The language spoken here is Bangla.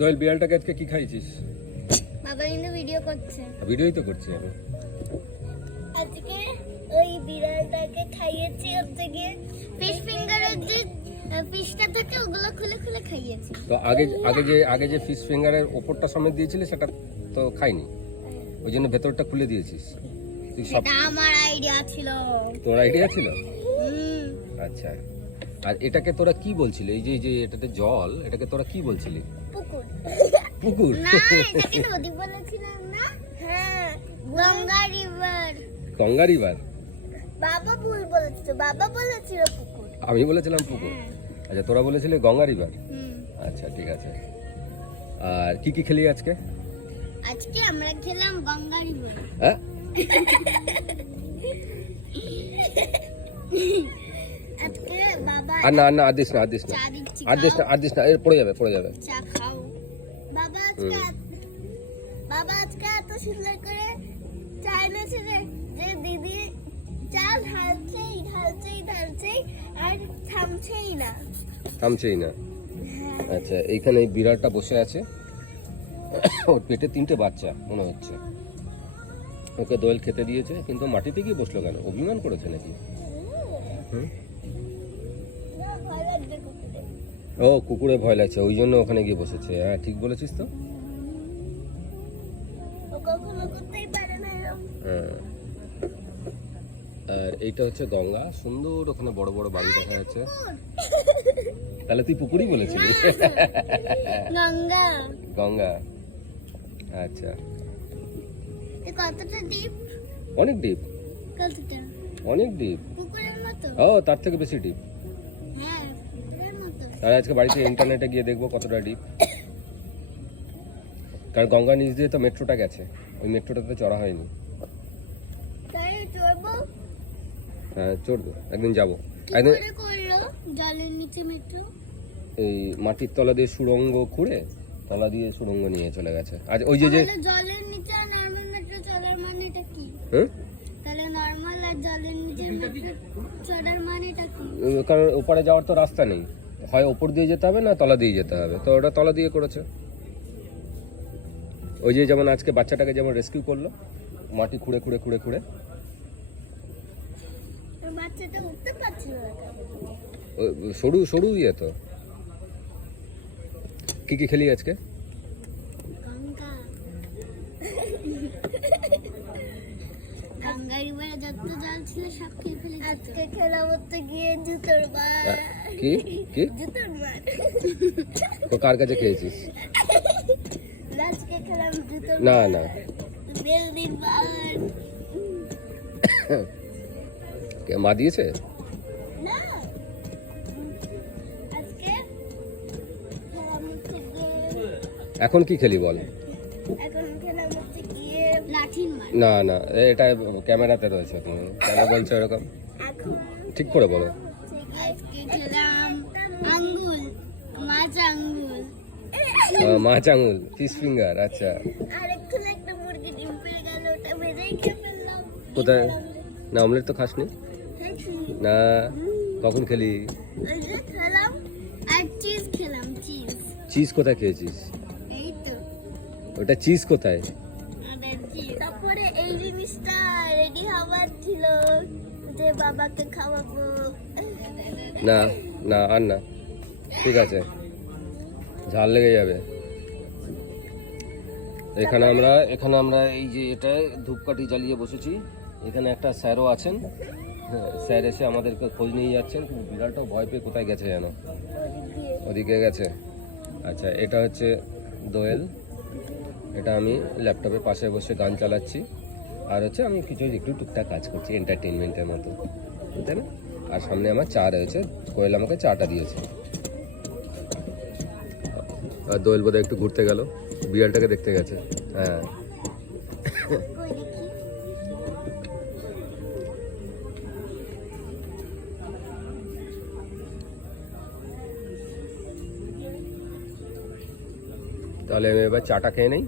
দোয়েল বিড়ালটাকে আজকে কি খাইছিস? বাবা কিন্তু ভিডিও করছে। ভিডিওই তো করছি আমি। আজকে ওই বিড়ালটাকে খাইয়েছি হচ্ছে গিয়ে ফিশ ফিঙ্গারের যে ফিশটা থাকে ওগুলো খুলে খুলে খাইয়েছি। তো আগে যে ফিশ ফিঙ্গারের ওপরটা সমেত দিয়েছিলি সেটা তো খাইনি, ওই জন্য ভেতরটা খুলে দিয়েছিস। তুই সব এটা আমার আইডিয়া ছিল। তোর আইডিয়া ছিল? আচ্ছা, আর এটাকে তোরা কি বলছিলি? এই যে এটাতে জল, এটাকে তোরা কি বলছিলি? পুকুর। পুকুর? না, এটাকে নদী বলেছিলাম না? হ্যাঁ, গঙ্গা রিভার। গঙ্গা রিভার? বাবা ভুল বলেছিল, বাবা বলেছিল পুকুর। আমি বলেছিলাম পুকুর। আচ্ছা, তোরা বলেছিলি গঙ্গা রিভার। আচ্ছা, ঠিক আছে। আর কি কি খেলি আজকে? আজকে আমরা খেলাম গঙ্গা রিভার। হ্যাঁ, আজকে বাবা আর না আদিস না এর পড়ে যাবে। চা খাও। বাবা আজকে এত সুন্দর করে চা এনেছে যে দিদি চা ঢালছেই আর থামছেই না। আচ্ছা, এইখানে এই বিড়ালটা বসে আছে, ওর পেটে 3টে বাচ্চা মনে হচ্ছে। ওকে দোয়েল খেতে দিয়েছে, কিন্তু মাটিতে গিয়ে বসলো কেন? অভিমান করেছে নাকি? ও, কুকুরে ভয় লাগছে ওই জন্য ওখানে গিয়ে বসেছে। হ্যাঁ, ঠিক বলেছিস তো। হ্যাঁ, আর এইটা হচ্ছে গঙ্গা, সুন্দর ওখানে বড় বড় বাড়ি দেখা যাচ্ছে। তাহলে তুই পুকুরই বলেছিলি? গঙ্গা। আচ্ছা, কতটা ডিপ? অনেক ডিপ। কতটা? অনেক ডিপ। পুকুরের মতো? ও, তার থেকে বেশি ডিপ। হ্যাঁ, পুকুরের মতো। তাহলে আজকে বাড়িতে ইন্টারনেটে গিয়ে দেখবো কতটা ডিপ। কারণ গঙ্গার নিচ দিয়ে তো মেট্রোটা গেছে, ওই মেট্রোটাতে চড়া হয়নি। তাই চড়বো? হ্যাঁ, চড়বো, একদিন যাবো। একদিন করলো জলের নিচে মেট্রো, এই মাটির তলা দিয়ে সুড়ঙ্গ খুঁড়ে তলা দিয়ে সুড়ঙ্গ নিয়ে চলে গেছে। আজ ওই যে জলের নিচে নরমাল মেট্রো চলার মানেটা কি? তাহলে নরমাল আর জলের নিচে মেট্রো চলার মানেটা কি? কারণ ওপারে যাওয়ার তো রাস্তা নেই, হয় ওপর দিয়ে যেতে হবে না তলা দিয়ে যেতে হবে, তো ওটা তলা দিয়ে করেছে। ওই যে যেমন আজকে বাচ্চাটাকে যেমন রেস্কিউ করলো, মাটি খুঁড়ে বাচ্চাটা উঠতে পারছিল না। সরু ইয়ে তো। কি কি খেলি আজকে? গঙ্গা রিভারে যত জল ছিল সব খেয়ে ফেলেছি। আজকে খেলাম হচ্ছে গিয়ে জুতোর মার। কি জুতোর মার। তো কার কাছে খেয়েছিস? আজকে খেলাম জুতোর না বেলদির মার। কে মা দিয়েছে? না, আজকে খেলাম হচ্ছে গিয়ে। এখন কি খেলি বল? এখন খেলাম হচ্ছে গিয়ে লাঠির মার। না, এটা ক্যামেরাতে রয়েছে, তুমি কেন বলছো এরকম? ঠিক করে বলো। আজকে খেলাম আঙ্গুল, মাছ আঙুল, ফিশ ফিঙ্গার। আচ্ছা, আরেকটু একটা মুরগি ডিম পেড়ে গেল, ওটা ভেজেই খেয়ে ফেললাম। কোথায়? না, অমলেট তো খাসনি না। কখন খেলি? খেলাম আর চিজ খেলাম। চিজ কোথায় খেয়েছিস? এই তো ওটা চিজ কোথায়? তারপরে এই জিনিসটা রেডি হওয়ার ছিল যে বাবাকে খাওয়াবো। না আর না, ঠিক আছে, ঝাল লেগে যাবে। এখানে আমরা এই যে এটা ধূপকাঠি জ্বালিয়ে বসেছি। এখানে একটা স্যারও আছেন, স্যার এসে আমাদেরকে খোঁজ নিয়ে যাচ্ছেন, কিন্তু বিড়ালটাও ভয় পেয়ে কোথায় গেছে যেন, ওদিকে গেছে। আচ্ছা, এটা হচ্ছে দোয়েল, এটা আমি ল্যাপটপের পাশে বসে গান চালাচ্ছি, আর হচ্ছে আমি একটু টুকটাক কাজ করছি এন্টারটেনমেন্টের মতো, তাই না? আর সামনে আমার চা রয়েছে, কোয়েল আমাকে চাটা দিয়েছে। আর দোয়েল বোধহয় একটু ঘুরতে গেল, বিড়ালটাকে দেখতে গেছে। হ্যাঁ, তাহলে আমি এবার চাটা খেয়ে নেই।